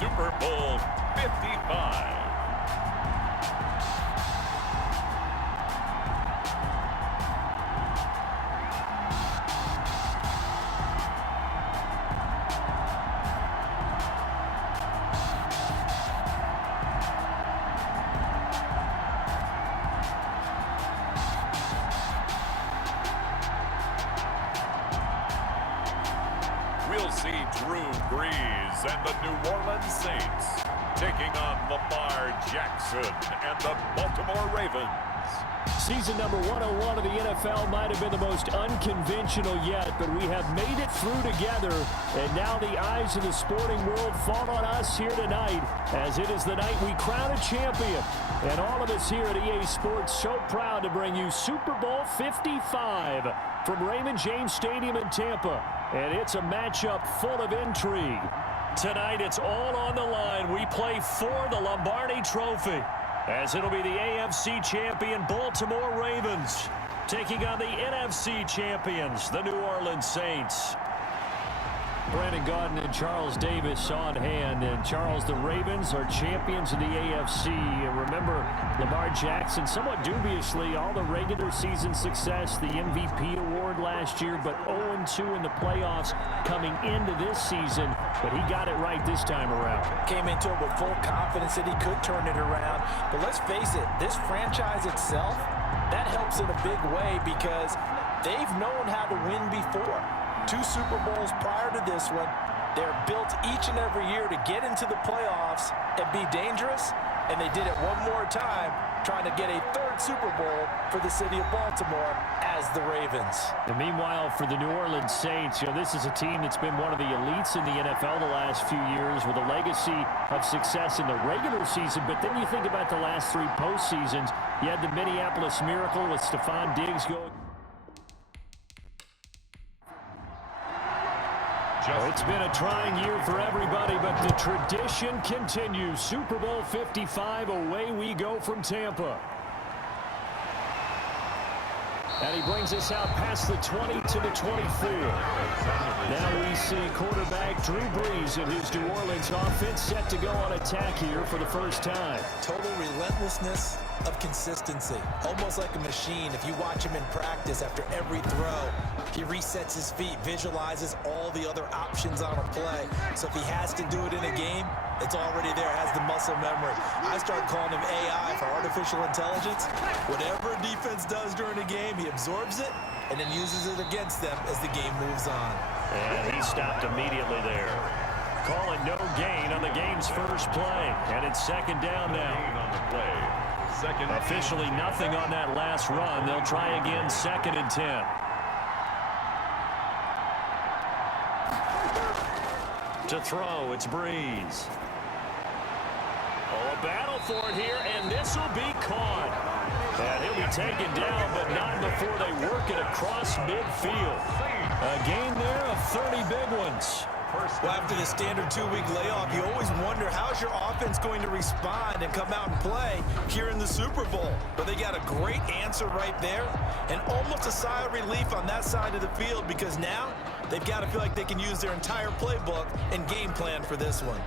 Super Bowl 55. We'll see Drew Brees and the New Orleans Saints taking on Lamar Jackson and the Baltimore Ravens. Season number 101 of the NFL might have been the most unconventional yet, but we have made it through together, and now the eyes of the sporting world fall on us here tonight, as it is the night we crown a champion. And all of us here at EA Sports so proud to bring you Super Bowl 55 from Raymond James Stadium in Tampa. And it's a matchup full of intrigue. Tonight, it's all on the line. We play for the Lombardi Trophy, as it'll be the AFC champion Baltimore Ravens taking on the NFC champions, the New Orleans Saints. Brandon Gaudin and Charles Davis on hand. And Charles, the Ravens are champions of the AFC. And remember, Lamar Jackson, somewhat dubiously, all the regular season success, the MVP award last year, but 0-2 in the playoffs coming into this season. But he got it right this time around. Came into it with full confidence that he could turn it around. But let's face it, this franchise itself, that helps in a big way because they've known how to win before. 2 Super Bowls prior to this one. They're built each and every year to get into the playoffs and be dangerous, and they did it one more time, trying to get a 3rd Super Bowl for the city of Baltimore as the Ravens. And meanwhile, for the New Orleans Saints, this is a team that's been one of the elites in the NFL the last few years with a legacy of success in the regular season. But then you think about the last 3 postseasons. You had the Minneapolis Miracle with Stephon Diggs going. It's been a trying year for everybody, but the tradition continues. Super Bowl 55, away we go from Tampa. And he brings us out past the 20 to the 24. Now we see quarterback Drew Brees and his New Orleans offense set to go on attack here for the first time. Total relentlessness of consistency. Almost like a machine. If you watch him in practice after every throw, he resets his feet, visualizes all the other options on a play. So if he has to do it in a game, it's already there, has the muscle memory. I start calling him AI for artificial intelligence. Whatever defense does during a game, he absorbs it and then uses it against them as the game moves on. And he stopped immediately there. Calling no gain on the game's first play. And it's 2nd down now. On the play. Officially nothing on that last run. They'll try again 2nd and 10. To throw, it's Brees. Oh, a battle for it here, and this will be caught. And he'll be taken down, but not before they work it across midfield. A gain there of 30 big ones. Well, after the standard 2-week layoff, you always wonder how's your offense going to respond and come out and play here in the Super Bowl. But they got a great answer right there and almost a sigh of relief on that side of the field because now they've got to feel like they can use their entire playbook and game plan for this one.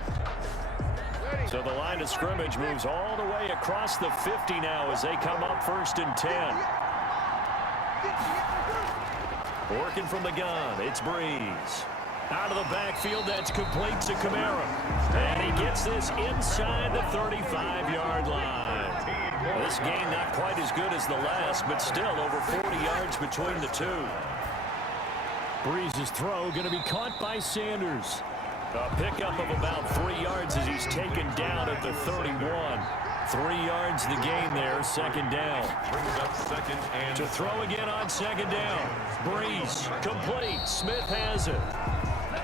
So the line of scrimmage moves all the way across the 50 now as they come up 1st and 10. Working from the gun, it's Brees. Out of the backfield, that's complete to Kamara. And he gets this inside the 35-yard line. This game not quite as good as the last, but still over 40 yards between the two. Brees' throw going to be caught by Sanders. A pickup of about 3 yards as he's taken down at the 31. 3 yards the gain there, 2nd down. Brings up 2nd and to throw again on 2nd down. Brees, complete. Smith has it.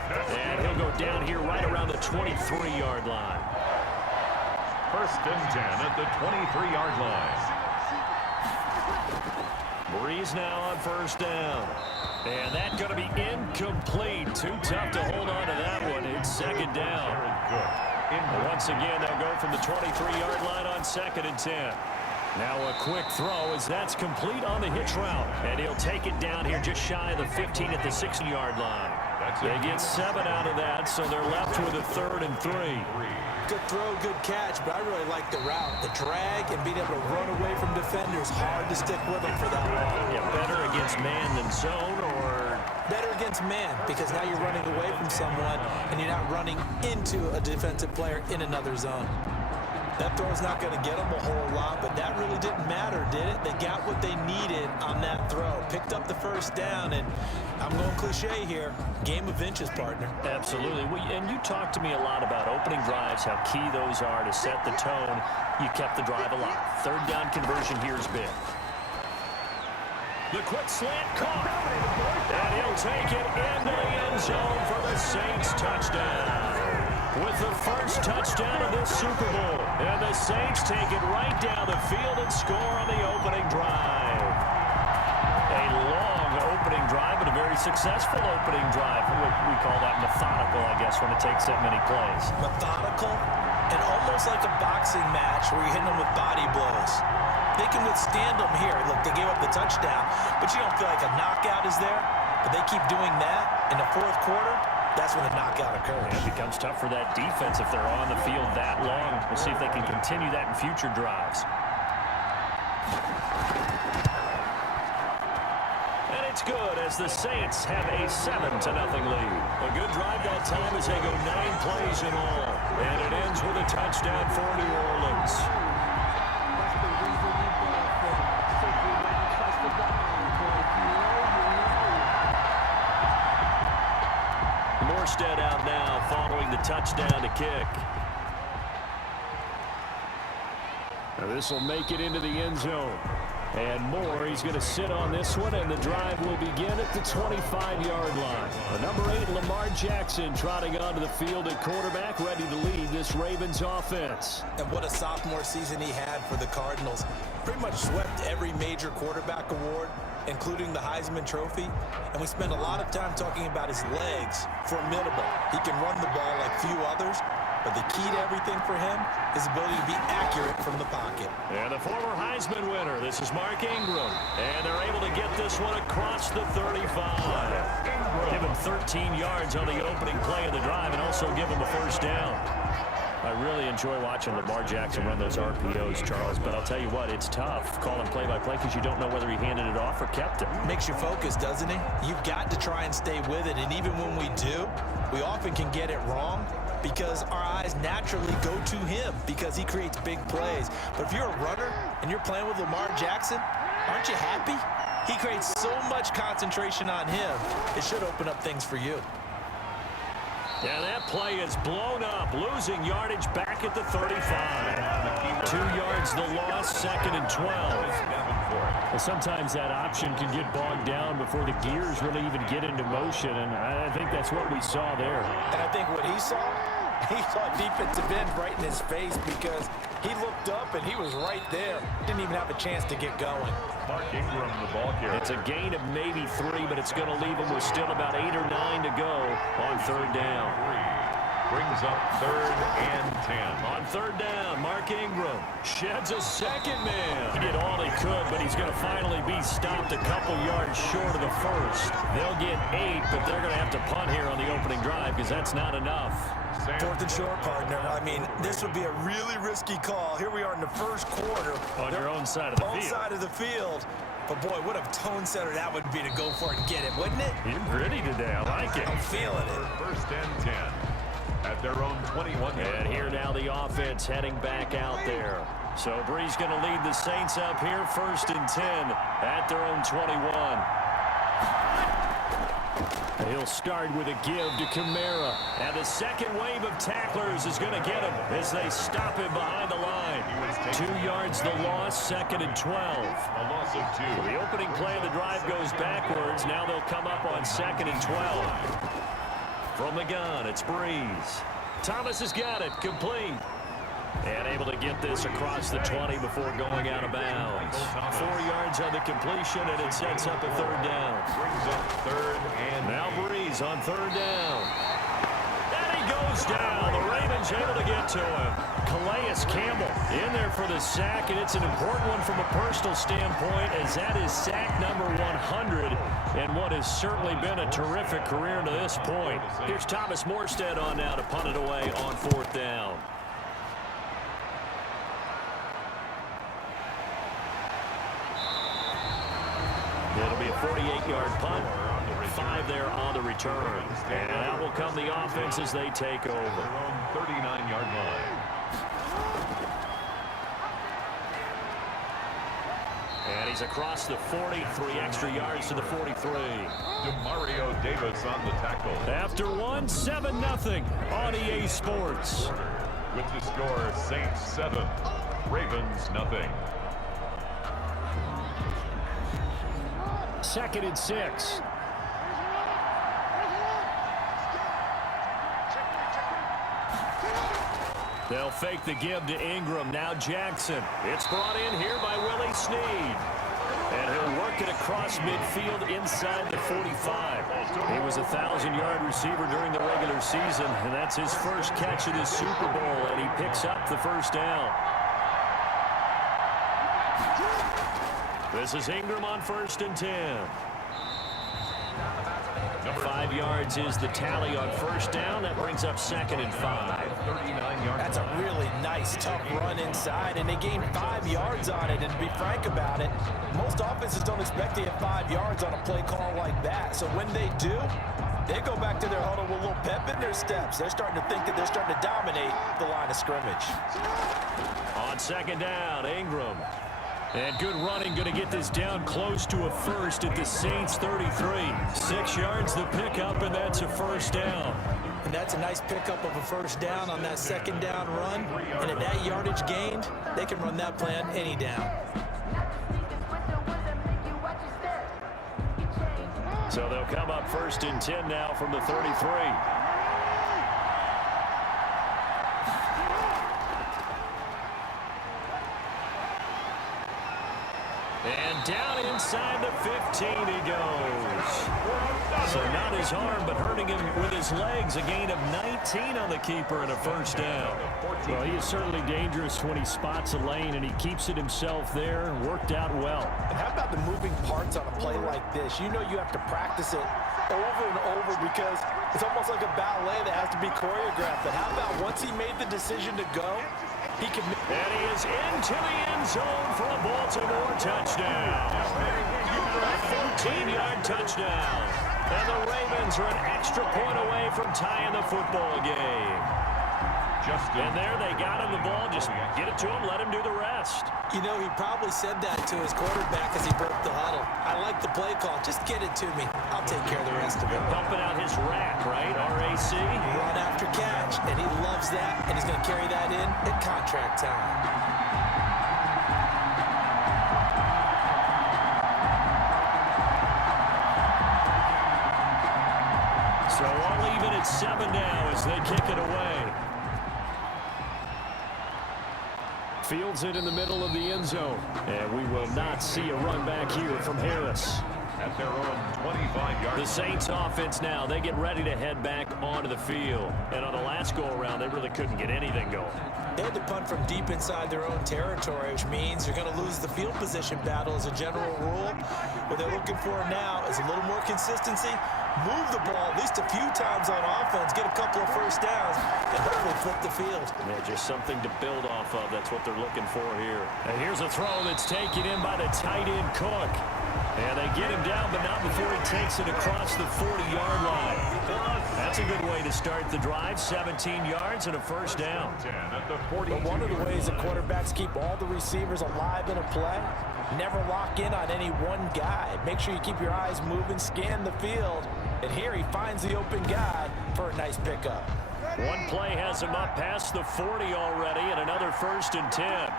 And he'll go down here right around the 23-yard line. 1st and 10 at the 23-yard line. Brees now on 1st down. And that's going to be incomplete. Too tough to hold on to that one. It's 2nd down. And once again, they'll go from the 23-yard line on 2nd and 10. Now a quick throw as that's complete on the hitch route. And he'll take it down here just shy of the 15 at the 60-yard line. They get 7 out of that, so they're left with a 3rd and 3. Good throw, good catch, but I really like the route. The drag and being able to run away from defenders, hard to stick with them for that long. Yeah, better against man than zone, or? Better against man, because now you're running away from someone and you're not running into a defensive player in another zone. That throw's not going to get them a whole lot, but that really didn't matter, did it? They got what they needed on that throw. Picked up the first down, and I'm going cliche here. Game of inches, partner. Absolutely. And you talked to me a lot about opening drives, how key those are to set the tone. You kept the drive alive. 3rd down conversion here is big. The quick slant caught. And he'll take it into the end zone for the Saints touchdown. With the first touchdown of this Super Bowl. And the Saints take it right down the field and score on the opening drive. A long opening drive, but a very successful opening drive. We call that methodical, I guess, when it takes that many plays. Methodical and almost like a boxing match where you're hitting them with body blows. They can withstand them here. Look, they gave up the touchdown, but you don't feel like a knockout is there. But they keep doing that in the 4th quarter. That's when the knockout occurs. It becomes tough for that defense if they're on the field that long. We'll see if they can continue that in future drives. And it's good as the Saints have a 7-0 lead. A good drive that time as they go 9 plays in all. And it ends with a touchdown for New Orleans. Morstead out now following the touchdown to kick. Now this will make it into the end zone. And Moore, he's going to sit on this one, and the drive will begin at the 25-yard line. The number 8, Lamar Jackson, trotting onto the field at quarterback, ready to lead this Ravens offense. And what a sophomore season he had for the Cardinals. Pretty much swept every major quarterback award, including the Heisman Trophy. And we spent a lot of time talking about his legs. Formidable. He can run the ball like few others. But the key to everything for him is the ability to be accurate from the pocket. And the former Heisman winner, this is Mark Ingram. And they're able to get this one across the 35. Give him 13 yards on the opening play of the drive and also give him a first down. I really enjoy watching Lamar Jackson run those RPOs, Charles, but I'll tell you what, it's tough calling play-by-play because you don't know whether he handed it off or kept it. Makes you focus, doesn't he? You've got to try and stay with it, and even when we do, we often can get it wrong because our eyes naturally go to him because he creates big plays. But if you're a runner and you're playing with Lamar Jackson, aren't you happy? He creates so much concentration on him, it should open up things for you. Yeah, that play is blown up, losing yardage back at the 35. 2 yards the loss, 2nd and 12. Well, sometimes that option can get bogged down before the gears really even get into motion, and I think that's what we saw there. And I think what he saw defensive end right in his face because he looked up and he was right there. Didn't even have a chance to get going. Mark Ingram, the ball carrier. It's a gain of maybe 3, but it's going to leave him with still about 8 or 9 to go on 3rd down. Brings up 3rd and 10. On 3rd down, Mark Ingram sheds a second man. He did all he could, but he's going to finally be stopped a couple yards short of the first. They'll get 8, but they're going to have to punt here on the opening drive because that's not enough. 4th and short, partner. I mean, this would be a really risky call. Here we are in the first quarter. On your own side of the field. Own side of the field. But, boy, what a tone setter that would be to go for it and get it, wouldn't it? You're gritty today. I like it. I'm feeling it. 1st and 10 at their own 21. And here now the offense heading back out there. So Bree's going to lead the Saints up here 1st and 10 at their own 21. He'll start with a give to Kamara. And the second wave of tacklers is going to get him as they stop him behind the line. 2 yards the loss, 2nd and 12. A loss of 2. The opening play of the drive goes backwards. Now they'll come up on 2nd and 12. From the gun, it's Breeze. Thomas has got it, complete. And able to get this across the 20 before going out of bounds. 4 yards on the completion, and it sets up a 3rd down. Brings up 3rd and now Breeze on 3rd down. And he goes down. The Ravens able to get to him. Calais Campbell in there for the sack, and it's an important one from a personal standpoint, as that is sack number 100 and what has certainly been a terrific career to this point. Here's Thomas Morstead on now to punt it away on 4th down. It'll be a 48-yard punt. 5 there on the return. And that will come the offense as they take over. 39-yard line. And he's across the 40, 3 extra yards to the 43. Demario Davis on the tackle. After one, 7-0 on EA Sports. With the score, Saints 7, Ravens nothing. 2nd and 6. They'll fake the give to Ingram. Now Jackson. It's brought in here by Willie Snead. And he'll work it across midfield inside the 45. He was a 1,000-yard receiver during the regular season, and that's his first catch of the Super Bowl, and he picks up the first down. This is Ingram on 1st and 10. 5 yards is the tally on 1st down. That brings up 2nd and 5. That's a really nice, tough run inside, and they gained 5 yards on it. And to be frank about it, most offenses don't expect to get 5 yards on a play call like that. So when they do, they go back to their huddle with a little pep in their steps. They're starting to think that they're starting to dominate the line of scrimmage. On 2nd down, Ingram. And good running, going to get this down close to a first at the Saints 33. 6 yards the pickup, and that's a first down. And that's a nice pickup of a first down on that 2nd down run. And at that yardage gained, they can run that play on any down. So they'll come up 1st and 10 now from the 33. And down inside the 15 he goes. So not his arm, but hurting him with his legs. A gain of 19 on the keeper and a first down. Well, he is certainly dangerous when he spots a lane, and he keeps it himself there. Worked out well. And how about the moving parts on a play like this? You know you have to practice it over and over because it's almost like a ballet that has to be choreographed. But how about once he made the decision to go, he can... And he is into the end zone for a Baltimore touchdown. A 14-yard touchdown. And the Ravens are an extra point away from tying the football game. And there they got him the ball. Just get it to him, let him do the rest. You know, he probably said that to his quarterback as he broke the huddle. I like the play call. Just get it to me. I'll take care of the rest of it. Helping out his rack, right? RAC. Run after catch, and he loves that, and he's going to carry that in at contract time. So all even at 7 now as they kick it away. Fields it in the middle of the end zone. And we will not see a run back here from Harris. At their own 25-yard. The Saints offense now, they get ready to head back onto the field. And on the last go-around, they really couldn't get anything going. They had to punt from deep inside their own territory, which means you're going to lose the field position battle as a general rule. What they're looking for now is a little more consistency, move the ball at least a few times on offense, get a couple of first downs, and hopefully flip the field. Yeah, just something to build off of. That's what they're looking for here. And here's a throw that's taken in by the tight end Cook. And they get him down, but not before he takes it across the 40-yard line. That's a good way to start the drive. 17 yards and a first down. But one of the ways that quarterbacks keep all the receivers alive in a play, never lock in on any one guy. Make sure you keep your eyes moving, scan the field. And here he finds the open guy for a nice pickup. One play has him up past the 40 already, and another 1st and 10.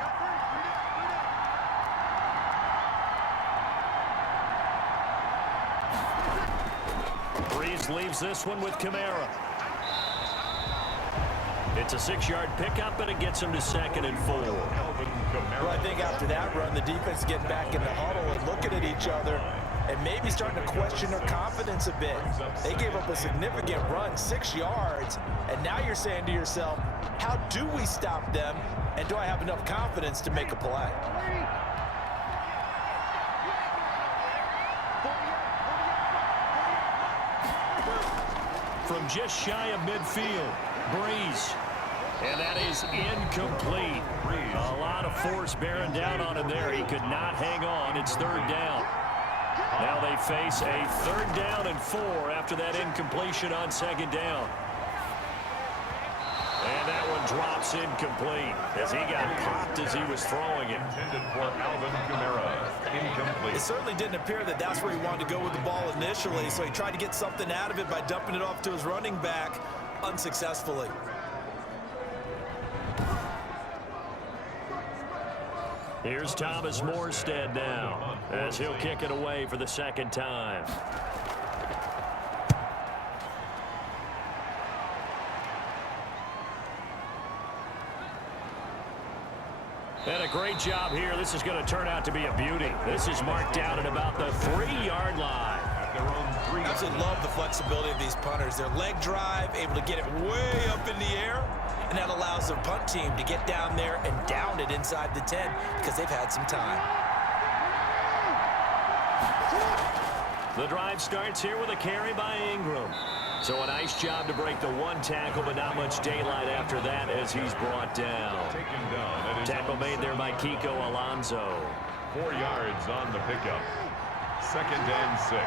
Breeze leaves this one with Kamara. It's a 6-yard pickup, and it gets him to 2nd and 4. Well, I think after that run, the defense getting back in the huddle and looking at each other. and maybe starting to question their confidence a bit. They gave up a significant run, 6 yards, and now you're saying to yourself, how do we stop them, and do I have enough confidence to make a play? From just shy of midfield, Breeze. And that is incomplete. A lot of force bearing down on him there. He could not hang on. It's third down. Now they face a 3rd down and 4 after that incompletion on 2nd down. And that one drops incomplete as he got popped as he was throwing it. Intended for Alvin Kamara. Incomplete. It certainly didn't appear that that's where he wanted to go with the ball initially, so he tried to get something out of it by dumping it off to his running back unsuccessfully. Here's Thomas Morstead now as he'll kick it away for the 2nd time. And a great job here. This is going to turn out to be a beauty. This is marked down at about the 3-yard line. I absolutely love the flexibility of these punters. Their leg drive, able to get it way up in the air, and that allows the punt team to get down there and down it inside the 10 because they've had some time. The drive starts here with a carry by Ingram. So a nice job to break the 1 tackle, but not much daylight after that as he's brought down. Tackle made there by Kiko Alonso. 4 yards on the pickup. 2nd and 6.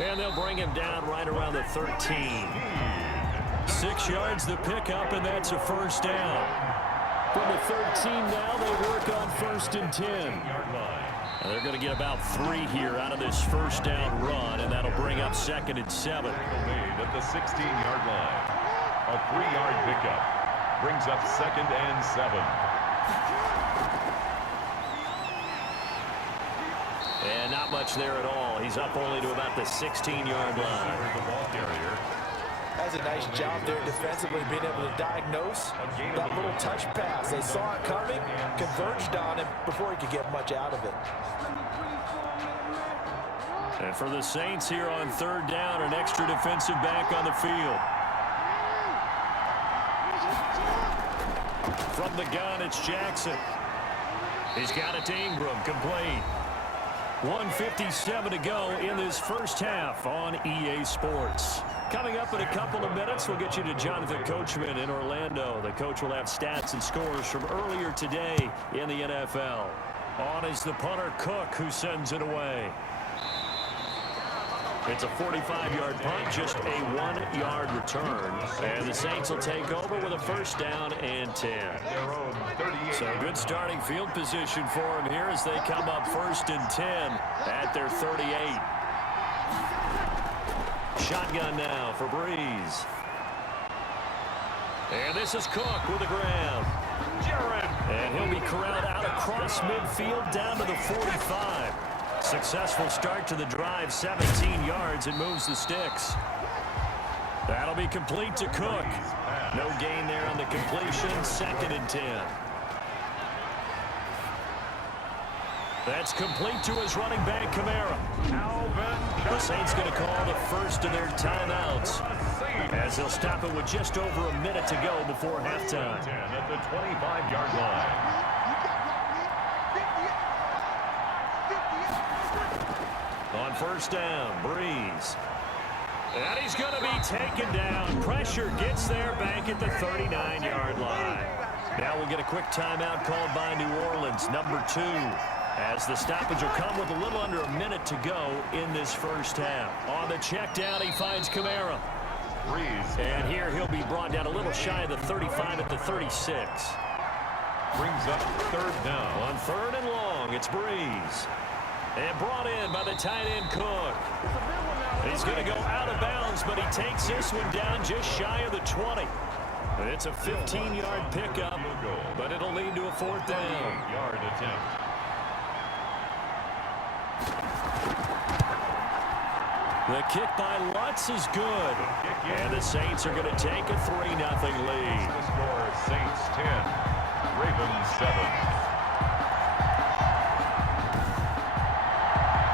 And they'll bring him down right around the 13. 6 yards the pickup, and that's a 1st down. From the 13 now, they work on 1st and 10. And they're going to get about 3 here out of this 1st down run, and that'll bring up 2nd and 7. Made at the 16-yard line. A 3-yard pickup brings up 2nd and 7. And not much there at all. He's up only to about the 16-yard line. The ball carrier. Has a nice job there defensively, being able to diagnose that little touch pass. They saw it coming, converged on him before he could get much out of it. And for the Saints here on 3rd down, an extra defensive back on the field. From the gun, it's Jackson. He's got it to Ingram, complete. 1:57 to go in this 1st half on EA Sports. Coming up in a couple of minutes, we'll get you to Jonathan Coachman in Orlando. The coach will have stats and scores from earlier today in the NFL. On is the punter, Cook, who sends it away. It's a 45-yard punt, just a 1-yard return. And the Saints will take over with a 1st down and 10. So good starting field position for them here as they come up 1st and 10 at their 38. Shotgun now for Breeze. And this is Cook with the grab. And he'll be corralled out across midfield down to the 45. Successful start to the drive, 17 yards, and moves the sticks. That'll be complete to Cook. No gain there on the completion, 2nd and 10. That's complete to his running back, Kamara. The Saints going to call the first of their timeouts as they'll stop it with just over a minute to go before halftime. At the 25-yard line. On 1st down, Breeze. And he's going to be taken down. Pressure gets there back at the 39-yard line. Now we'll get a quick timeout called by New Orleans, number 2. As the stoppage will come with a little under a minute to go in this 1st half. On the check down, he finds Kamara. And here he'll be brought down a little shy of the 35 at the 36. Brings up 3rd down. On 3rd and long, it's Breeze. And brought in by the tight end, Cook. He's going to go out of bounds, but he takes this one down just shy of the 20. And it's a 15-yard pickup, but it'll lead to a 4th down. Yard attempt. The kick by Lutz is good. And the Saints are going to take a 3-0 lead. The score, Saints 10, Ravens 7.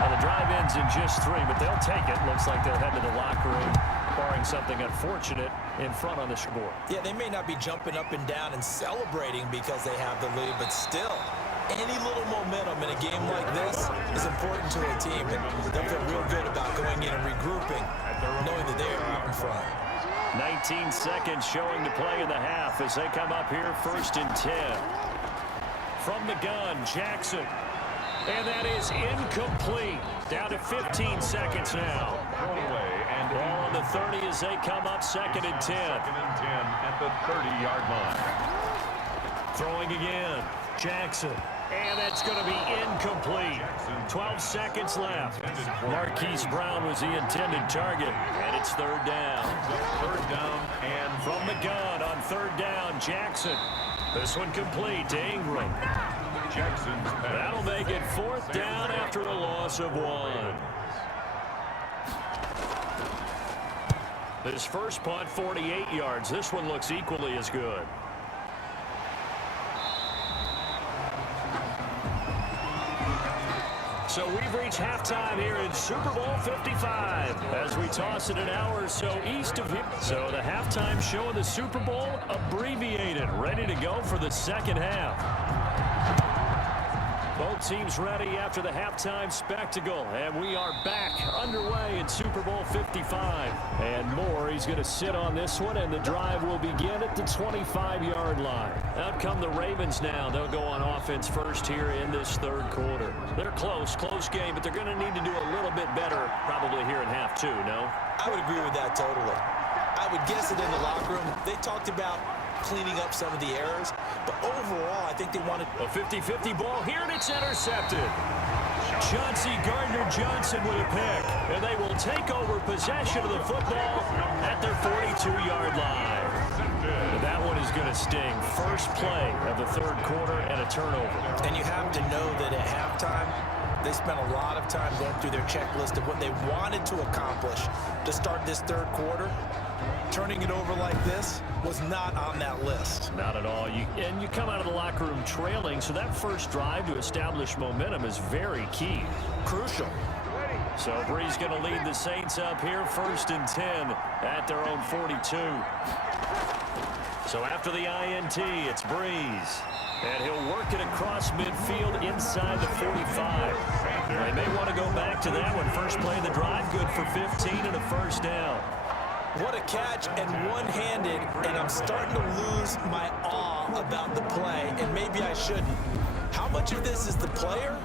Now the drive ends in just 3, but they'll take it. Looks like they'll head to the locker room, barring something unfortunate in front on the scoreboard. Yeah, they may not be jumping up and down and celebrating because they have the lead, but still, any little momentum in a game like this is important to a team, and they'll feel real good about going in and regrouping, knowing that they are out in front. 19 seconds showing to play in the half as they come up here 1st and 10. From the gun, Jackson. And that is incomplete. Down to 15 seconds now. Ball on the 30 as they come up 2nd and 10. 2nd and 10 at the 30-yard line. Throwing again, Jackson. And that's going to be incomplete. 12 seconds left. Marquise Brown was the intended target, and it's 3rd down. 3rd down and from the gun on 3rd down, Jackson. This one complete to Ingram. Jackson's pass. That'll make it 4th down after a loss of 1. This first punt, 48 yards. This one looks equally as good. So we've reached halftime here in Super Bowl 55 as we toss it an hour or so east of here. So the halftime show of the Super Bowl abbreviated, ready to go for the second half. Both teams ready after the halftime spectacle, and we are back underway in Super Bowl 55. And more, he's going to sit on this one, and the drive will begin at the 25-yard line. Out come the Ravens now. They'll go on offense first here in this 3rd quarter. They're close game, but they're going to need to do a little bit better probably here in half 2, no? I would agree with that totally. I would guess that in the locker room, they talked about cleaning up some of the errors, but overall, I think they wanted a 50-50 ball here, and it's intercepted. Chauncey Gardner-Johnson with a pick, and they will take over possession of the football at their 42-yard line. And that one is going to sting. First play of the 3rd quarter and a turnover. And you have to know that at halftime, they spent a lot of time going through their checklist of what they wanted to accomplish to start this 3rd quarter. Turning it over like this was not on that list. Not at all. And you come out of the locker room trailing, so that first drive to establish momentum is very key. Crucial. So Bree's going to lead the Saints up here 1st and 10 at their own 42. So after the INT, it's Breeze. And he'll work it across midfield inside the 45. They may want to go back to that one. First play of the drive, good for 15 and a 1st down. What a catch, and one-handed, and I'm starting to lose my awe about the play, and maybe I shouldn't. How much of this is the player?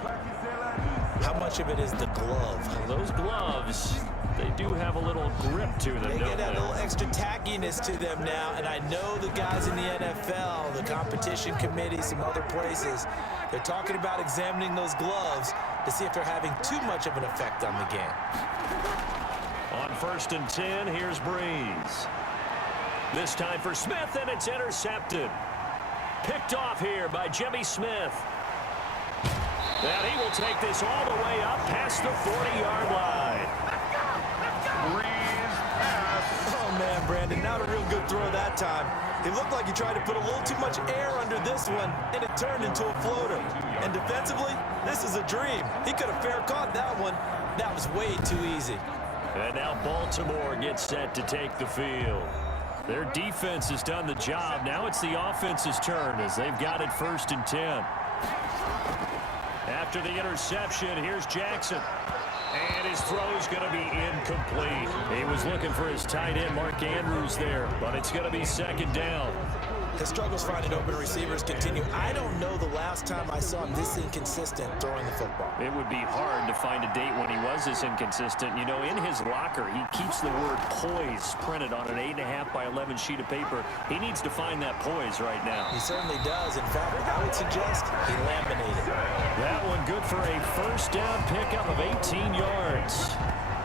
How much of it is the glove? Those gloves, they do have a little grip to them, They don't get that they? little extra tackiness to them now, and I know the guys in the NFL, the competition committee, some other places, they're talking about examining those gloves to see if they're having too much of an effect on the game. On 1st and 10, here's Breeze. This time for Smith, and it's intercepted. Picked off here by Jimmy Smith. And he will take this all the way up past the 40-yard line. Breeze pass. Oh, man, Brandon, not a real good throw that time. It looked like he tried to put a little too much air under this one, and it turned into a floater. And defensively, this is a dream. He could have fair caught that one. That was way too easy. And now Baltimore gets set to take the field. Their defense has done the job. Now it's the offense's turn as they've got it 1st and 10. After the interception, here's Jackson. And his throw's going to be incomplete. He was looking for his tight end, Mark Andrews, there, but it's going to be 2nd down. His struggles finding open receivers continue. I don't know the last time I saw him this inconsistent throwing the football. It would be hard to find a date when he was this inconsistent. You know, in his locker, he keeps the word poise printed on an 8.5 by 11 sheet of paper. He needs to find that poise right now. He certainly does. In fact, I would suggest he laminated. That one good for a 1st down pickup of 18 yards.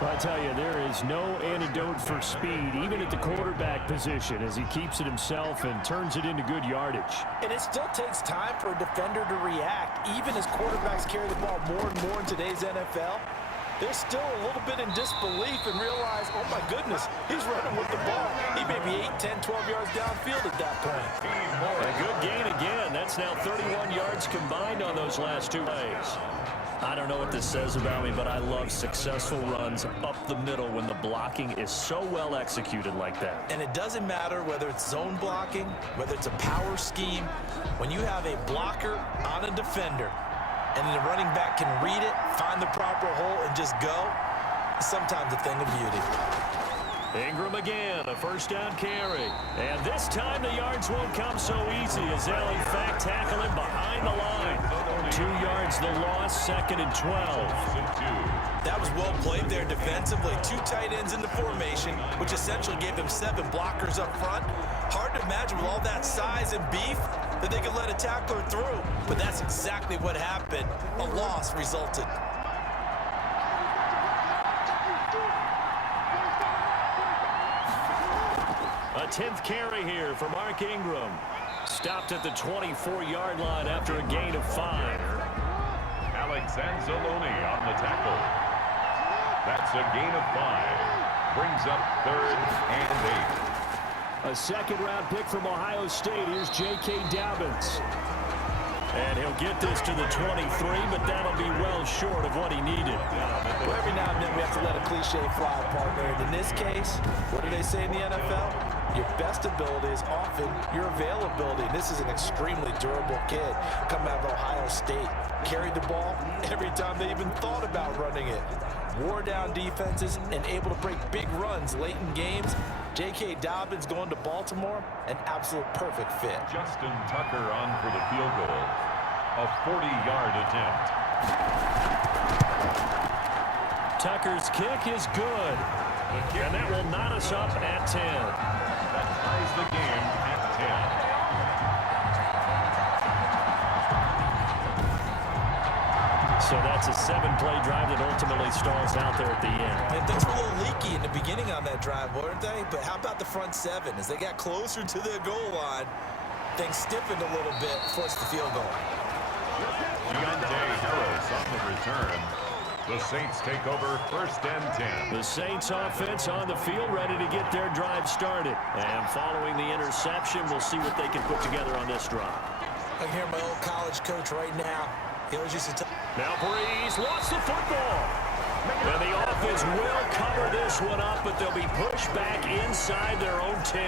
I tell you, there is no antidote for speed, even at the quarterback position, as he keeps it himself and turns it into good yardage. And it still takes time for a defender to react, even as quarterbacks carry the ball more and more in today's NFL. they're still a little bit in disbelief and realize, oh my goodness, he's running with the ball. He may be 8, 10, 12 yards downfield at that point. A good gain again. That's now 31 yards combined on those last 2 plays. I don't know what this says about me, but I love successful runs up the middle when the blocking is so well executed like that. And it doesn't matter whether it's zone blocking, whether it's a power scheme. When you have a blocker on a defender and the running back can read it, find the proper hole, and just go, it's sometimes a thing of beauty. Ingram again, a first down carry. And this time the yards won't come so easy as they'll in fact tackle him behind the line. 2 yards the loss, 2nd and 12. That was well played there defensively. 2 tight ends in the formation, which essentially gave them 7 blockers up front. Hard to imagine with all that size and beef that they could let a tackler through. But that's exactly what happened. A loss resulted. A 10th carry here for Mark Ingram. Stopped at the 24-yard line after a gain of 5. Alex Anzalone on the tackle. That's a gain of 5. Brings up 3rd and 8. A second-round pick from Ohio State. Here's J.K. Dobbins. And he'll get this to the 23, but that'll be well short of what he needed. Well, every now and then we have to let a cliche fly, partner. And in this case, what do they say in the NFL? Your best ability is often your availability. This is an extremely durable kid coming out of Ohio State. Carried the ball every time they even thought about running it. Wore down defenses and able to break big runs late in games. J.K. Dobbins going to Baltimore, an absolute perfect fit. Justin Tucker on for the field goal. A 40-yard attempt. Tucker's kick is good. And that will knot us up at 10. That ties the game at 10. So that's a 7-play drive that ultimately stalls out there at the end. And things were a little leaky in the beginning on that drive, weren't they? But how about the front 7? As they got closer to their goal line, things stiffened a little bit, forced the field goal. Deontay Harris on the return. The Saints take over 1st and 10. The Saints offense on the field, ready to get their drive started. And following the interception, we'll see what they can put together on this drive. I can hear my old college coach right now. He always used to tell. Now Breeze lost the football. And the offense will cover this one up, but they'll be pushed back inside their own 10.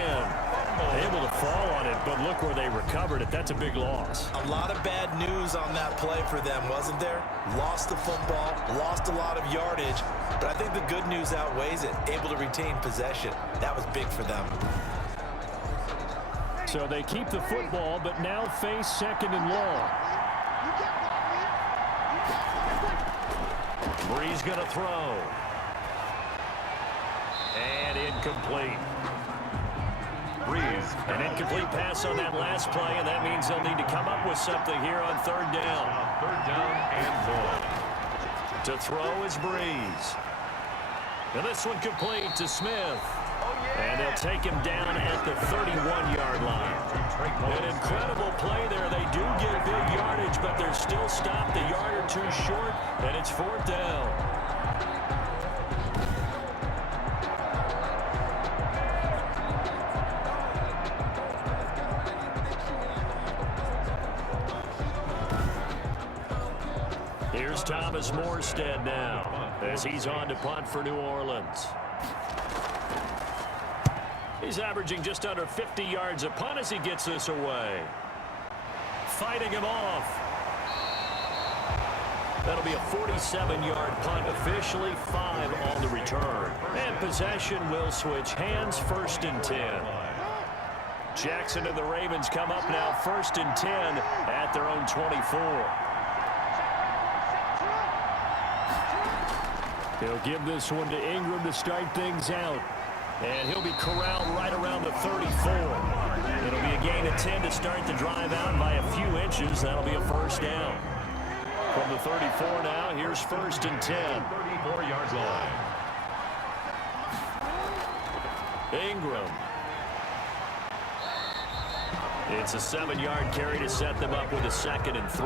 Able to fall on it, but look where they recovered it. That's a big loss. A lot of bad news on that play for them, wasn't there? Lost the football, lost a lot of yardage, but I think the good news outweighs it. Able to retain possession. That was big for them. So they keep the football, but now face 2nd and long. Breeze going to throw. And incomplete. Breeze. An incomplete pass on that last play, and that means they'll need to come up with something here on 3rd down. 3rd down and 4. To throw is Breeze. And this one complete to Smith. And they'll take him down at the 31-yard line. An incredible play there. They do get big yardage, but they're still stopped a yard or 2 short, and it's 4th down. Here's Thomas Morstead now as he's on to punt for New Orleans. He's averaging just under 50 yards a punt as he gets this away. Fighting him off. That'll be a 47-yard punt, officially 5 on the return. And possession will switch hands, 1st and 10. Jackson and the Ravens come up now 1st and 10 at their own 24. He'll give this one to Ingram to start things out. And he'll be corralled right around the 34. It'll be a gain of 10 to start the drive out by a few inches. That'll be a 1st down. From the 34 now, here's 1st and 10. 34-yard line. Ingram. It's a 7-yard carry to set them up with a 2nd and 3.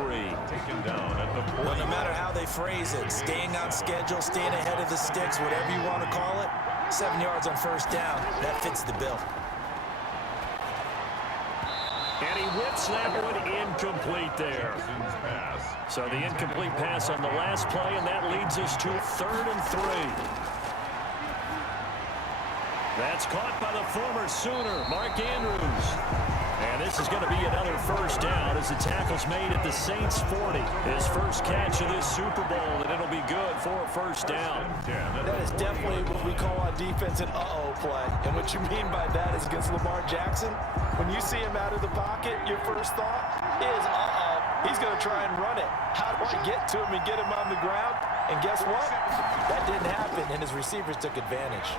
Taken down at the 40. Well, no matter how they phrase it, staying on schedule, staying ahead of the sticks, whatever you want to call it, 7 yards on first down, that fits the bill. And he whips that one incomplete there. So the incomplete pass on the last play, and that leads us to 3rd and 3. That's caught by the former Sooner, Mark Andrews. And this is going to be another first down as the tackle's made at the Saints' 40. His first catch of this Super Bowl, and it'll be good for a first down. That is definitely what we call on defense an uh-oh play. And what you mean by that is against Lamar Jackson, when you see him out of the pocket, your first thought is, uh-oh, he's going to try and run it. How do I get to him and get him on the ground? And guess what? That didn't happen, and his receivers took advantage.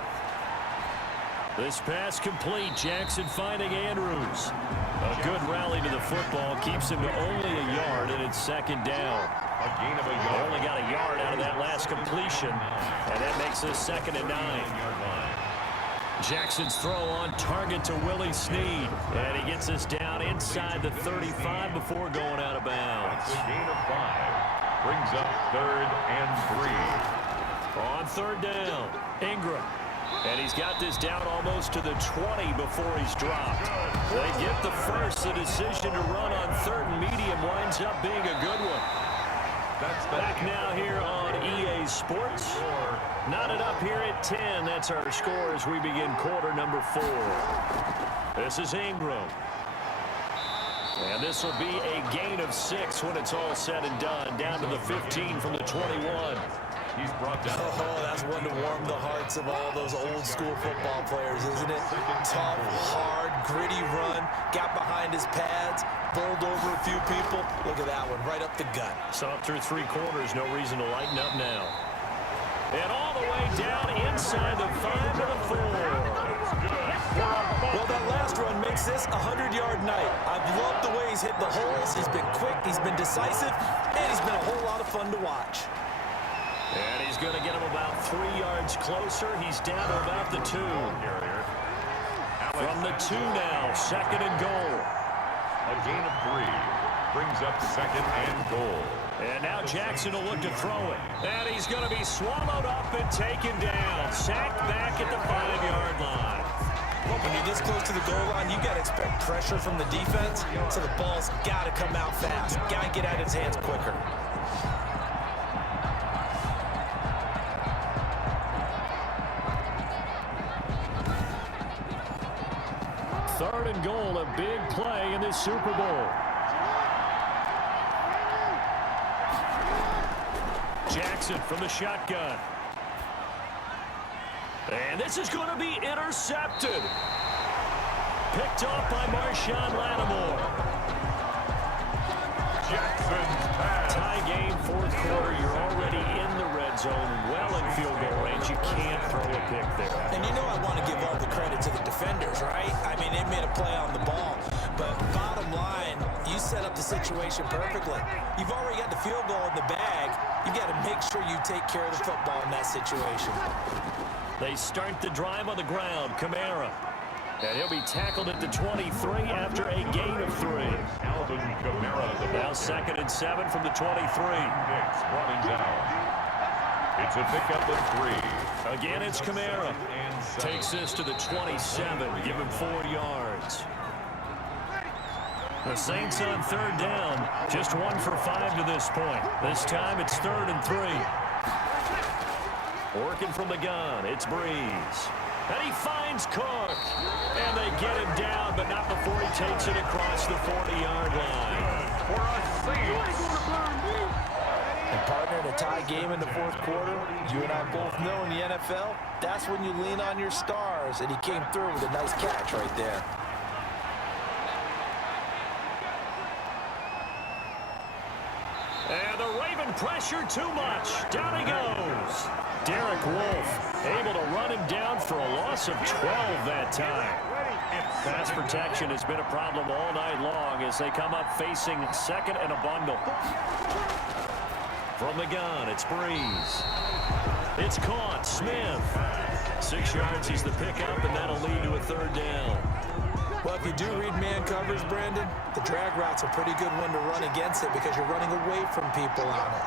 This pass complete. Jackson finding Andrews. A good rally to the football keeps him to only a yard, and it's 2nd down. A gain of a They yard. only got a yard out of that last completion, and that makes this 2nd and 9. Jackson's throw on target to Willie Snead, and he gets us down inside the 35 before going out of bounds. That's a gain of 5. Brings up 3rd and 3. On 3rd down, Ingram. And he's got this down almost to the 20 before he's dropped. They get the first. The decision to run on 3rd and medium winds up being a good one. Back now here on EA Sports. Knotted up here at 10. That's our score as we begin quarter number 4. This is Ingram. And this will be a gain of 6 when it's all said and done. Down to the 15 from the 21. He's brought down. Oh, that's one to warm the hearts of all those old-school football players, isn't it? Tough, hard, gritty run, got behind his pads, bowled over a few people. Look at that one, right up the gut. Saw it through 3 quarters, no reason to lighten up now. And all the way down inside the 5 to the 4. Well, that last run makes this a 100-yard night. I've loved the way he's hit the holes. He's been quick, he's been decisive, and he's been a whole lot of fun to watch. And he's going to get him about 3 yards closer. He's down to about the 2. From the 2 now, 2nd and goal. A gain of 3. Brings up 2nd and goal. And now Jackson will look to throw it. And he's going to be swallowed up and taken down. Sacked back at the 5-yard line. When you're this close to the goal line, you got to expect pressure from the defense, so the ball's got to come out fast. Got to get out of his hands quicker. Third and goal, a big play in this Super Bowl. Jackson from the shotgun. And this is going to be intercepted. Picked off by Marshawn Lattimore. Jackson's pass. Tie game, 4th quarter. You're already in the red zone, well in field goal range. You can't throw a pick there. And you know I want to give all the credit to the defenders, right? I mean, they made a play on the ball. But bottom line, you set up the situation perfectly. You've already got the field goal in the bag. You've got to make sure you take care of the football in that situation. They start the drive on the ground. Kamara. And he'll be tackled at the 23 after a gain of 3. Alvin Kamara. Now 2nd and 7 from the 23. Knicks brought him down. It's a pickup of 3. Again, it's Kamara. Takes this to the 27. Give him 4 yards. The Saints on 3rd down. Just 1 for 5 to this point. This time it's 3rd and 3. Working from the gun, it's Breeze. And he finds Cook. And they get him down, but not before he takes it across the 40-yard line. For a Saints. And partner, in a tie game in the 4th quarter, you and I both know in the NFL, that's when you lean on your stars. And he came through with a nice catch right there. And the Raven pressure too much. Down he goes. Derek Wolfe able to run him down for a loss of 12 that time. Pass protection has been a problem all night long as they come up facing 2nd and a bundle. From the gun, it's Breeze. It's caught. Smith. 6 yards is the pickup, and that'll lead to a 3rd down. Well, if you do read man covers, Brandon, the drag route's a pretty good one to run against it because you're running away from people on it.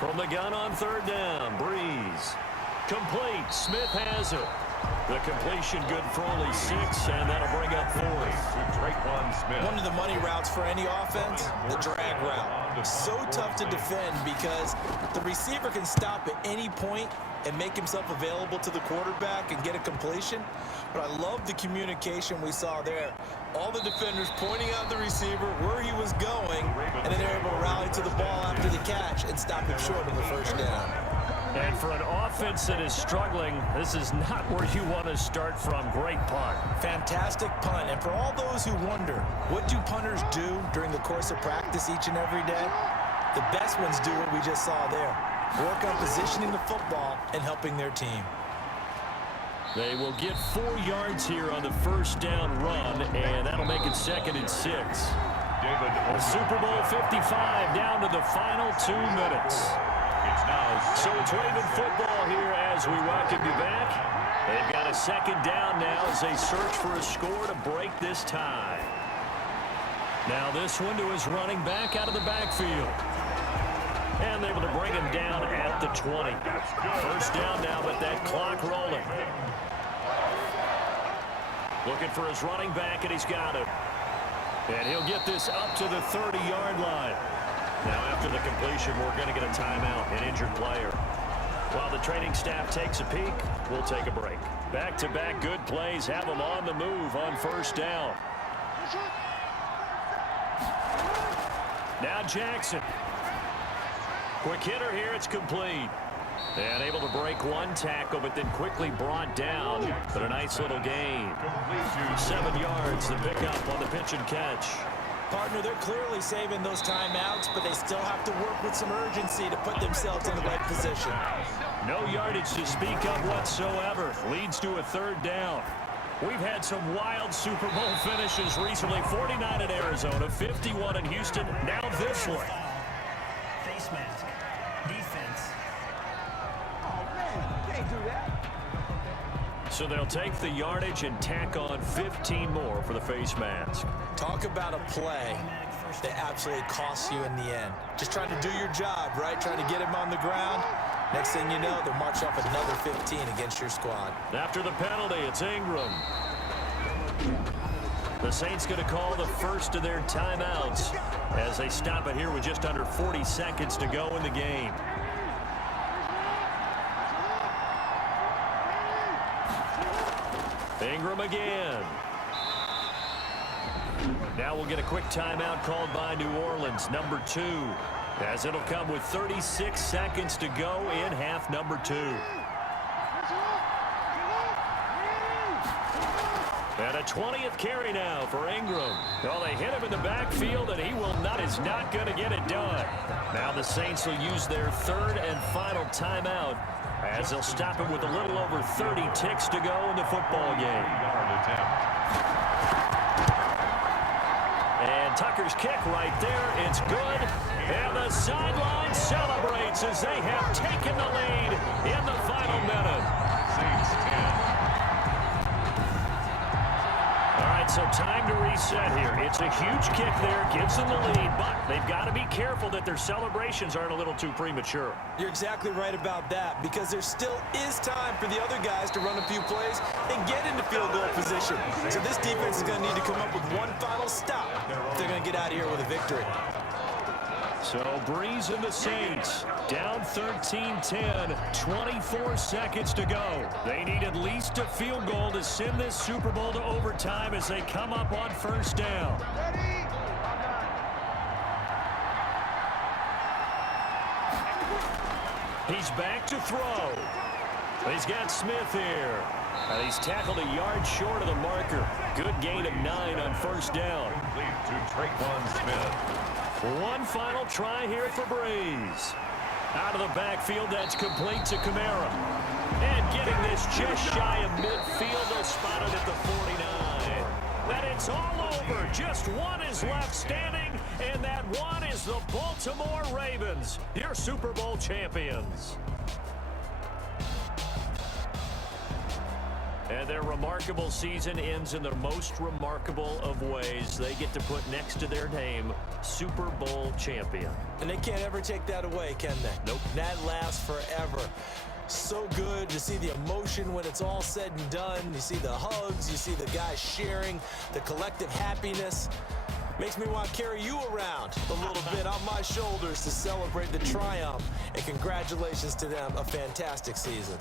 From the gun on third down, Breeze. Complete. Smith has it. The completion good for only 6, and that'll bring up 4. One of the money routes for any offense, the drag route. So tough to defend because the receiver can stop at any point and make himself available to the quarterback and get a completion. But I love the communication we saw there. All the defenders pointing out the receiver, where he was going, and then they're able to rally to the ball after the catch and stop him short of the first down. And for an offense that is struggling, this is not where you want to start from. Great punt. Fantastic punt. And for all those who wonder, what do punters do during the course of practice each and every day? The best ones do what we just saw there. Work on positioning the football and helping their team. They will get 4 yards here on the first down run, and that'll make it 2nd and 6. The Super Bowl 55 down to the final 2 minutes. So it's Raven football here as we welcome you back. They've got a 2nd down now as they search for a score to break this tie. Now this one to his running back out of the backfield. And able to bring him down at the 20. First down now, but that clock rolling. Looking for his running back, and he's got it. And he'll get this up to the 30-yard line. Now after the completion, we're going to get a timeout, an injured player. While the training staff takes a peek, we'll take a break. Back-to-back good plays have them on the move on first down. Now Jackson. Quick hitter here, it's complete. And able to break 1 tackle, but then quickly brought down. But a nice little gain. 7 yards, the pickup on the pitch and catch. Partner, they're clearly saving those timeouts, but they still have to work with some urgency to put themselves in the right position. No yardage to speak of whatsoever. Leads to a 3rd down. We've had some wild Super Bowl finishes recently. 49 in Arizona, 51 in Houston, now this one. Face mask. Defense. So they'll take the yardage and tack on 15 more for the face mask. Talk about a play that absolutely costs you in the end. Just trying to do your job, right? Trying to get him on the ground. Next thing you know, they'll march off another 15 against your squad. After the penalty, it's Ingram. The Saints going to call the first of their timeouts as they stop it here with just under 40 seconds to go in the game. Ingram again. Now we'll get a quick timeout called by New Orleans, number 2, as it'll come with 36 seconds to go in half number 2. And a 20th carry now for Ingram. Well, they hit him in the backfield, and he is not going to get it done. Now the Saints will use their 3rd and final timeout as they'll stop him with a little over 30 ticks to go in the football game. And Tucker's kick right there. It's good. And the sideline celebrates as they have taken the lead in the final minute. Saints 10. All right, so time to reset here. It's a huge kick there, gives them the lead, but they've got to be careful that their celebrations aren't a little too premature. You're exactly right about that, because there still is time for the other guys to run a few plays and get into field goal position. So this defense is going to need to come up with one final stop if they're going to get out of here with a victory. So Breeze and the Saints down 13-10, 24 seconds to go. They need at least a field goal to send this Super Bowl to overtime as they come up on first down. He's back to throw. He's got Smith here. And he's tackled a yard short of the marker. Good gain of 9 on first down. Lead to Traquan Smith. One final try here for Breeze. Out of the backfield, that's complete to Kamara. And getting this just shy of midfield, they'll spot it at the 49. Then it's all over. Just one is left standing, and that one is the Baltimore Ravens, your Super Bowl champions. And their remarkable season ends in the most remarkable of ways. They get to put next to their name, Super Bowl champion. And they can't ever take that away, can they? Nope. That lasts forever. So good to see the emotion when it's all said and done. You see the hugs, you see the guys sharing, the collective happiness. Makes me want to carry you around a little bit on my shoulders to celebrate the triumph. And congratulations to them, a fantastic season.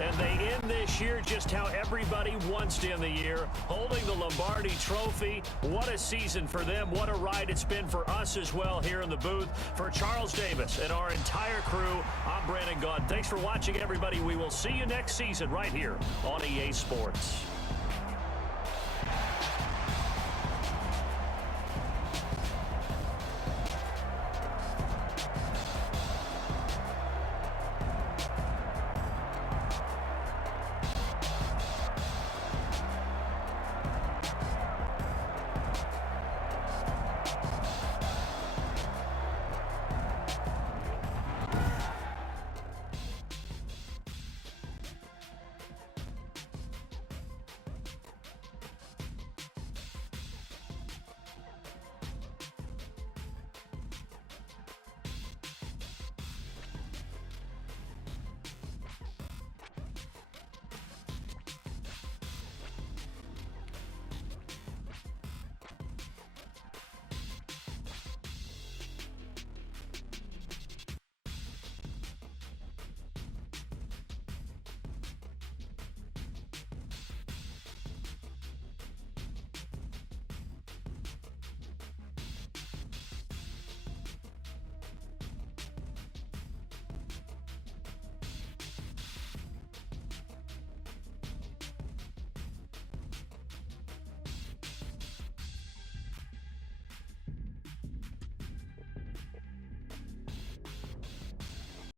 And they end this year just how everybody wants to end the year, holding the Lombardi Trophy. What a season for them. What a ride it's been for us as well here in the booth. For Charles Davis and our entire crew, I'm Brandon Gaudin. Thanks for watching, everybody. We will see you next season right here on EA Sports.